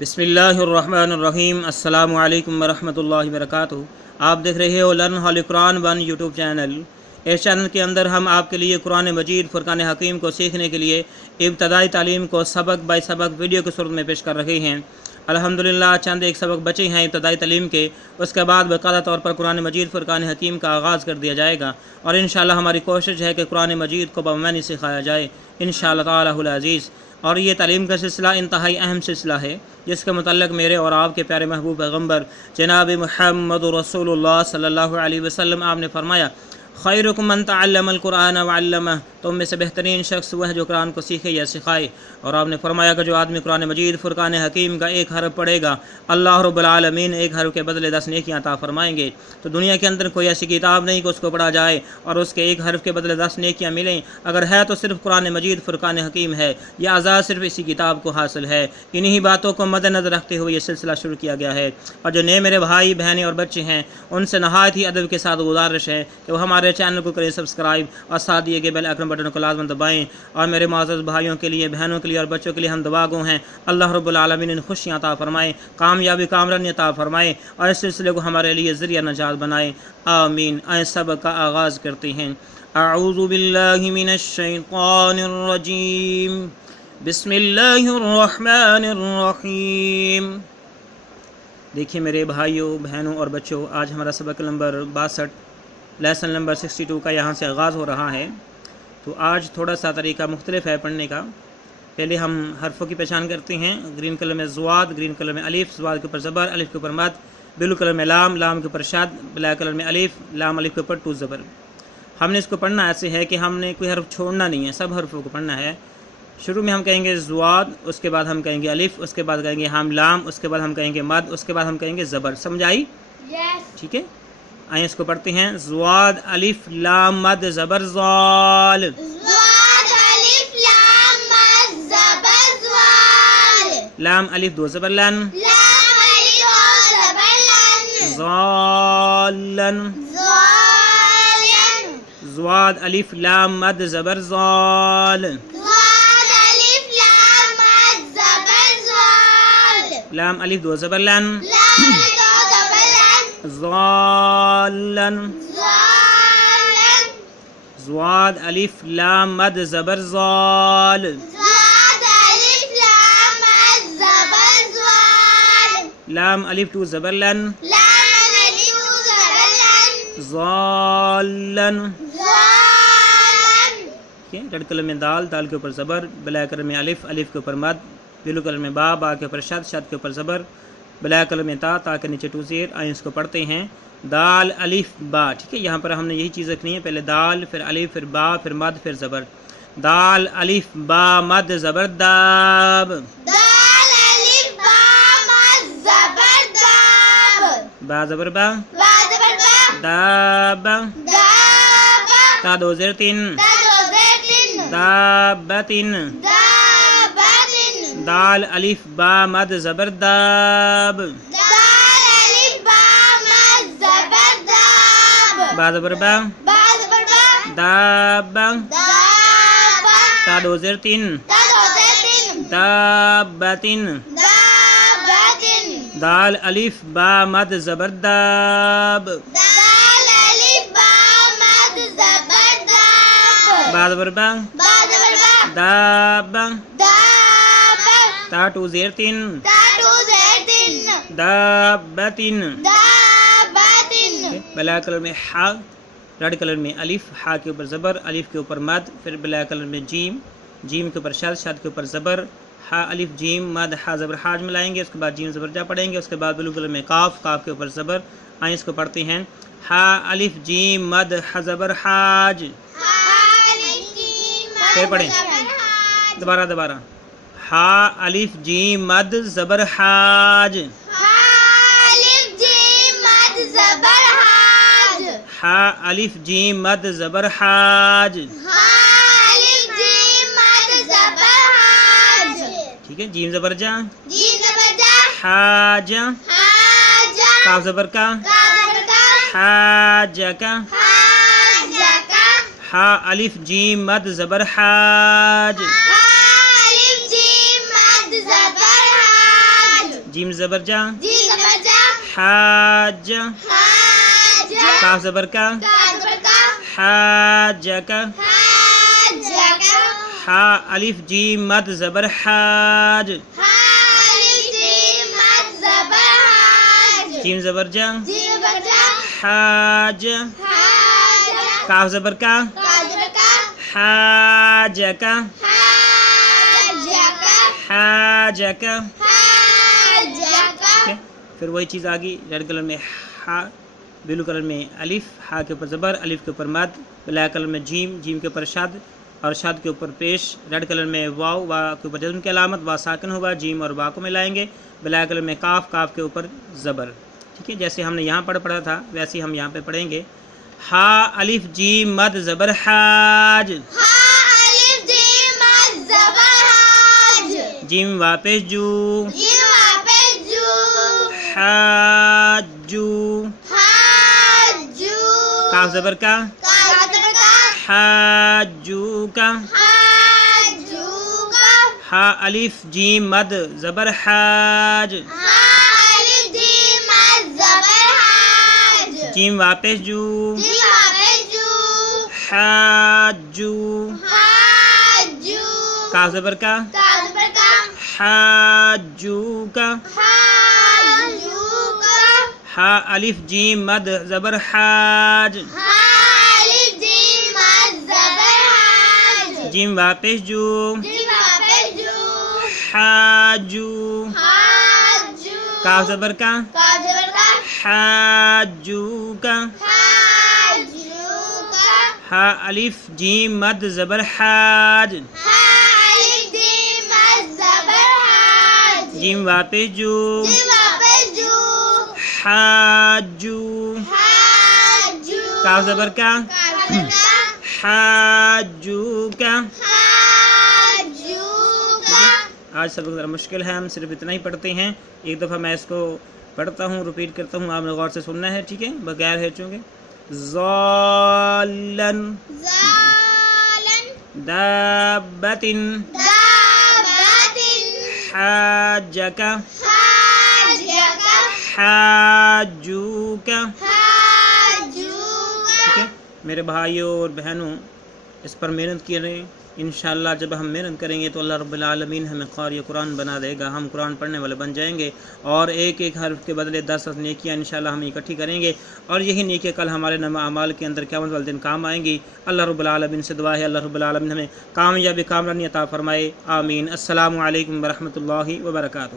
बिस्मिल्लाहिर रहमानिर रहीम। अस्सलामु अलैकुम वरहमतुल्लाहि वबरकातुहू। आप देख रहे हो learn Holi Quran one YouTube channel. इस चैनल के अंदर हम आपके लिए कुरान मजीद फुरकान हकीम को सीखने के लिए इब्तदाई तालीम को सबक बाय सबक वीडियो के सूरत में पेश कर रहे हैं। अल्हम्दुलिल्लाह चंद एक सबक बचे हैं इब्तदाई तालीम के, उसके बाद बाकायदा तौर पर कुरान मजीद फुरकान हकीम का आगाज़ कर दिया जाएगा और इंशाअल्लाह हमारी कोशिश है कि कुरान मजीद को बमानी सिखाया जाए इंशाअल्लाह ताला अज़ीज़। और ये तालीम का सिलसिला इंतहाई अहम सिलसिला है जिसके मुतल्लिक़ मेरे और आपके प्यारे महबूब पैगम्बर जनाब मुहम्मद रसूलुल्लाह सल्लल्लाहु अलैहि वसल्लम आपने फरमाया, खैरुकुम मन तअल्लमल कुरान व अल्लमह, तुम में से बेहतरीन शख्स वह जो कुरान को सीखे या सिखाए। और आपने फरमाया कि जो आदमी कुरान मजीद फुरकान हकीम का एक हरफ पढ़ेगा अल्लाह रब्बुल आलमीन एक हरफ के बदले 10 नेकियां अता फरमाएंगे। तो दुनिया के अंदर कोई ऐसी किताब नहीं कि उसको पढ़ा जाए और उसके एक हरफ के बदले 10 नेकियां मिलें। अगर है तो सिर्फ कुरान मजीद फुरकान हकीम है, यह आज़ाद सिर्फ इसी किताब को हासिल है। इन्हीं बातों को मद्देनज़र रखते हुए ये सिलसिला शुरू किया गया है। और जो नए मेरे भाई बहनें और बच्चे हैं उनसे नहायत ही अदब के साथ गुजारिश है कि वो हमारे चैनल को करें सब्सक्राइब और साथ दिए गए बेल आइकन बटन को लाजमन दबाएं। और मेरे मुअज़्ज़ज़ भाइयों के लिए, बहनों के लिए और बच्चों के लिए हम दुआ गो हैं, अल्लाह रब्बुल आलमीन इन खुशियाँ अता फरमाएँ, कामयाबी कामरानी अता फरमाएँ और इस सिलसिले को हमारे लिए ज़रिया नजात बनाए, आमीन। आए सबक का आगाज़ करते हैं। अऊज़ु बिल्लाहि मिनश शैतानिर रजीम, बिस्मिल्लाहिर रहमानिर रहीम। देखिए मेरे भाइयों बहनों और बच्चों, आज हमारा सबक नंबर 62 लेसन नंबर 62 का यहाँ से आगाज़ हो रहा है। तो आज थोड़ा सा तरीका मुख्तलिफ है पढ़ने का। पहले हम हरफों की पहचान करते हैं। ग्रीन कलर में ज़वाद, ग्रीन कलर में अलिफ, ज़वाद के ऊपर ज़बर, अलिफ के ऊपर मद, ब्लू कलर में लाम, लाम के ऊपर शद, ब्लैक कलर में अलिफ, लाम अलिफ के ऊपर टू ज़बर। हमने इसको पढ़ना ऐसे है कि हमने कोई हरफ छोड़ना नहीं है, सब हरफों को पढ़ना है। शुरू में हम कहेंगे ज़वाद, उसके बाद हम कहेंगे अलिफ, उसके बाद कहेंगे हम लाम, उसके बाद हम कहेंगे मद, उसके बाद हम कहेंगे ज़बर। समझ आई? ठीक है, आइए इसको पढ़ते हैं। ज़वाद अलिफ लाम मद ज़बर ज़ाल, ज़वाद अलिफ लाम मद ज़बर ज़वाल, लाम अलिफ दो ज़बर लन, लाम अलिफ दो ज़बर लन, ज़ालन, ज़ालन, ज़वाद अलिफ लाम मद ज़बर ज़ाल, ज़वाद अलिफ लाम मद ज़बर ज़वाल, लाम अलिफ दो ज़बर लन, लाम अलिफ दो ज़बर लन, ज़ालन, ज़ालन, ज़वाद अलिफ लाम मद ज़बर ज़ाल, ज़वाद अलिफ लाम मद ज़बर ज़वाल, लाम अलिफ टू ज़बर लन, लाम अलिफ दो ज़बर लन, ज़ालन। ज़ालन, ठीक है, रेड कलर में दाल, दाल के ऊपर ज़बर, ब्लैक कलर में अलिफ, अलिफ के ऊपर मद, ब्लू कलर में बा, बा के ऊपर शद, शद के ऊपर ज़बर, ब्लैक कलर में ता, ता के नीचे टू ज़ेर। आइए इसको पढ़ते हैं। दाल अलिफ बा। ठीक है, यहाँ पर हमने यही चीज़ रखनी है, पहले दाल, फिर अलिफ, फिर बा, फिर मद, फिर ज़बर। दाल अलिफ बा मद ज़बर दाब, दाल अलिफ बा मद ज़बर दाब, बा ज़बर बा, बा ज़बर बा, दाब, दाब, ता दो ज़ेर तीन, ता दो ज़ेर तीन, दाबतिन। दाबतिन, दाल अलिफ बा मद ज़बर दाब, दाल अलिफ बा मद ज़बर दाब, बा ज़बर बा, बा ज़बर बा, दाब, दाब, ता दो ज़ेर तीन, ता दो ज़ेर तीन, दाबतिन। दाबतिन, दाल अलिफ बा मद ज़बर दाब, दाल अलिफ बा मद ज़बर दाब, बा ज़बर बा, बा ज़बर बा, दाब, दाब, ता टू ज़ेर तीन, ता दो ज़ेर तीन, दाबतिन। दाबतिन, ब्लैक कलर में हा, रेड कलर में अलिफ, हा के ऊपर ज़बर, अलिफ के ऊपर मद, फिर ब्लैक कलर में जीम, जीम के ऊपर शद, शद के ऊपर ज़बर, हा अलिफ जीम मद हा ज़बर हाज मिलाएंगे, उसके बाद जीम ज़बर जा पढ़ेंगे, उसके बाद ब्लू कलर में काफ, काफ के ऊपर ज़बर। आइए इसको पढ़ते हैं। हा अलिफ जीम मद हा ज़बर हाज, फिर पढ़ें दोबारा दोबारा। हा अलिफ जीम मद ज़बर हाज, हा अलिफ जीम मद ज़बर हाज। ठीक है, जीम ज़बर जा, हाज, काफ ज़बर का, हाज का, हा अलिफ जीम मद ज़बर हाज। جیم زبر جا، جیم زبر جا، حاج، حاج، کاف زبر کا، کاف زبر کا، حاجک، حاجک، حا الف جیم مد زبر حاج، حالف جیم مد زبر حاج، جیم زبر جا، جیم زبر جا، حاج، حاج، کاف زبر کا، کاف زبر کا، حاجک، حاجک، حاجک، حاجک، ٹھیک ہے؟ پھر وہی چیز آگی ریڈ کلر میں ہا، بلو کلر میں الف، ہا کے اوپر زبر، الف کے اوپر مد، بلیک کلر میں جیم، جیم کے اوپر شد اور شد کے اوپر پیش، ریڈ کلر میں واو، وا کے اوپر جزم کی علامت، وا ساکن ہوگا، جیم اور وا کو ملائیں گے، بلیک کلر میں کاف، کاف کے اوپر زبر، ٹھیک ہے؟ جیسے ہم نے یہاں پڑھا تھا ویسے ہی ہم یہاں پہ پڑھیں گے۔ ہا الف جیم مد زبر حاج، حالف جیم مد زبر حاج، جیم واپس جو، جیم واپس جو، حاجو، حاجو، کاف زبر کا، کاف زبر کا، حاجو کا، حاجو کا، ہا الف جیم مد زبر حاج، حالف جیم مد زبر حاج، جیم واپس جو، جیم واپس جو، حاجو، حاجو، کاف زبر کا، کاف زبر کا، حاجو کا، حاجو کا، ہا الف جیم مد زبر حاج، حالف جیم مد زبر حاج، جیم واپس جو، جیم واپس جو، حاجو، حاجو، کاف زبر کا، کاف زبر کا، حاجو کا، حاجو کا، ہا الف جیم مد زبر حاج، حالف جیم مد زبر حاج، جیم واپس جو، جیم واپس جو، حاجو، حاجو، کاف زبر کا، کاف زبر کا، حاجو کا۔ حاجو کا۔ آج سبق ذرا مشکل ہے، ہم صرف اتنا ہی پڑھتے ہیں، ایک دفعہ میں اس کو پڑھتا ہوں، ریپیٹ کرتا ہوں، آپ نے غور سے سننا ہے، ٹھیک ہے؟ بغیر ہیچوں کے۔ ضالن، ظالن، دابت، دابت، حاجک، حاجک، حاجوک، حاجوک۔ ٹھیک ہے؟ میرے بھائیوں اور بہنوں، اس پر محنت کریں، انشاءاللہ جب ہم محنت کریں گے تو اللہ رب العالمین ہمیں قاری قرآن بنا دے گا، ہم قرآن پڑھنے والے بن جائیں گے، اور ایک ایک حرف کے بدلے 10 نیکیاں انشاءاللہ ہم اکٹھی کریں گے، اور یہی نیکیاں کل ہمارے نامہ اعمال کے اندر قیامت والے دن کام آئیں گی۔ اللہ رب العالمین سے دعا ہے اللہ رب العالمین ہمیں کامیابی کامرانی عطا فرمائے، آمین۔ السلام علیکم ورحمۃ اللہ وبرکاتہ۔